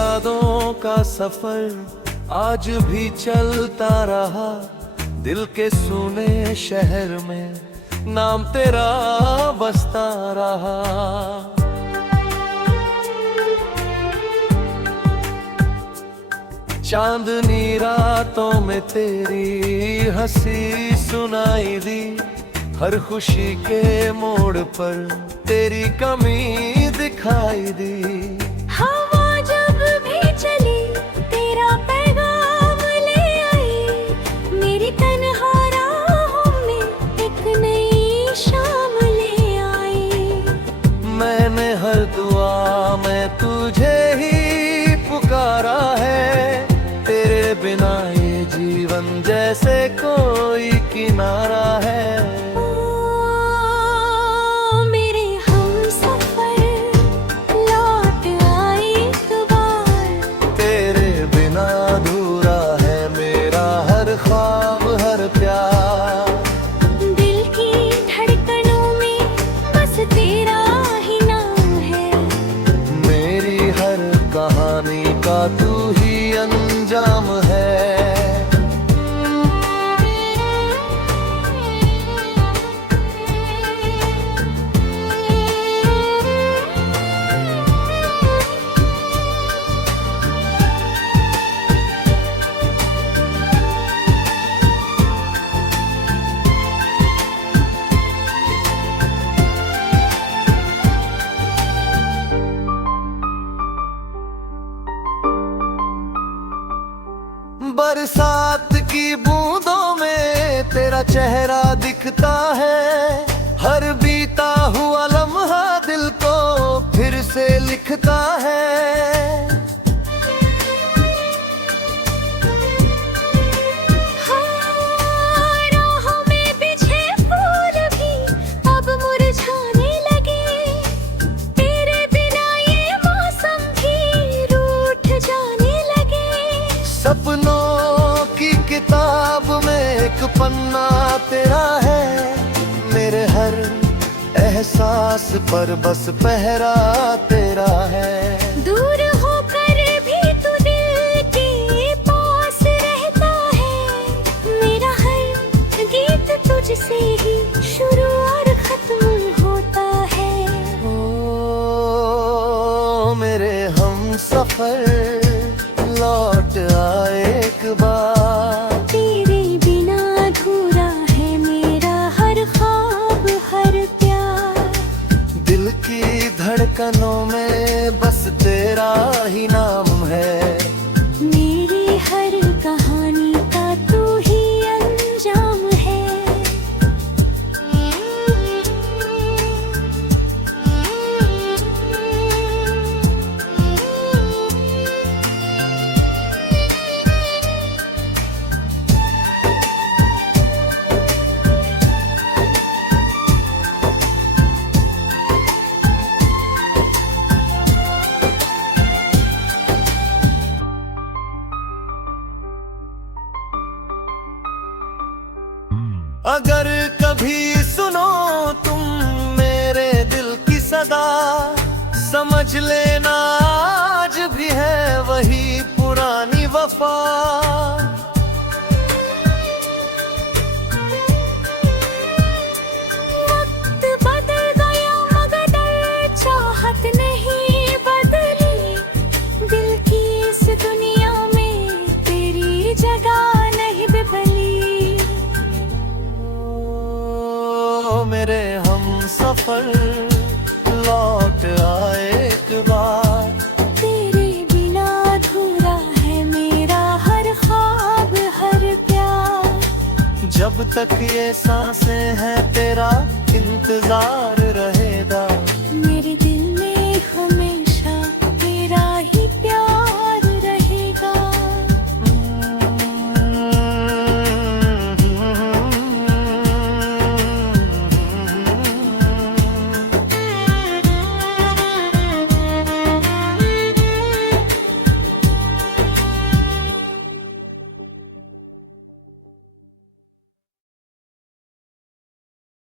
यादों का सफर आज भी चलता रहा, दिल के सुने शहर में नाम तेरा बसता रहा। चांदनी रातों में तेरी हंसी सुनाई दी, हर खुशी के मोड़ पर तेरी कमी दिखाई दी। हवा जब भी चली तेरा पैगाम ले आई, मेरी तन्हा राहों में एक नई शाम ले आई। मैंने हर दुआ में तुझे ही पुकारा है, तेरे बिना ये जीवन जैसे कोई किनारा है। कहानी का तू ही अंजाम है। बरसात की बूंदों में तेरा चेहरा दिखता है, हर बीता हुआ लम्हा दिल को फिर से लिखता है। हाँ, राहों में बिछे फूल भी अब मुरझाने लगे, तेरे बिना ये मौसम भी रूठ जाने लगे। सपनों की किताब में एक पन्ना तेरा है, मेरे हर एहसास पर बस पहरा तेरा है। दूर होकर भी तू दिल के पास रहता है, मेरा हर गीत तुझसे ही शुरू और खत्म होता है। ओ मेरे हम सफर लौट आए एक बार, तेरे बिना अधूरा है मेरा हर ख्वाब हर प्यार। दिल की धड़कनों में बस तेरा ही नाम है, मेरी हर कहानी का तू ही अंजाम है। अगर कभी सुनो तुम मेरे दिल की सदा, समझ लेना आज भी है वही पुरानी वफा। वक्त बदल गया मगर चाहत नहीं बदली, दिल की इस दुनिया में तेरी जगह नहीं बिबली। मेरे हम सफर लौट आए एक बार, तेरे बिना अधूरा है मेरा हर ख्वाब हर प्यार। जब तक ये सांसें हैं तेरा इंतजार रहेगा, मेरे दिल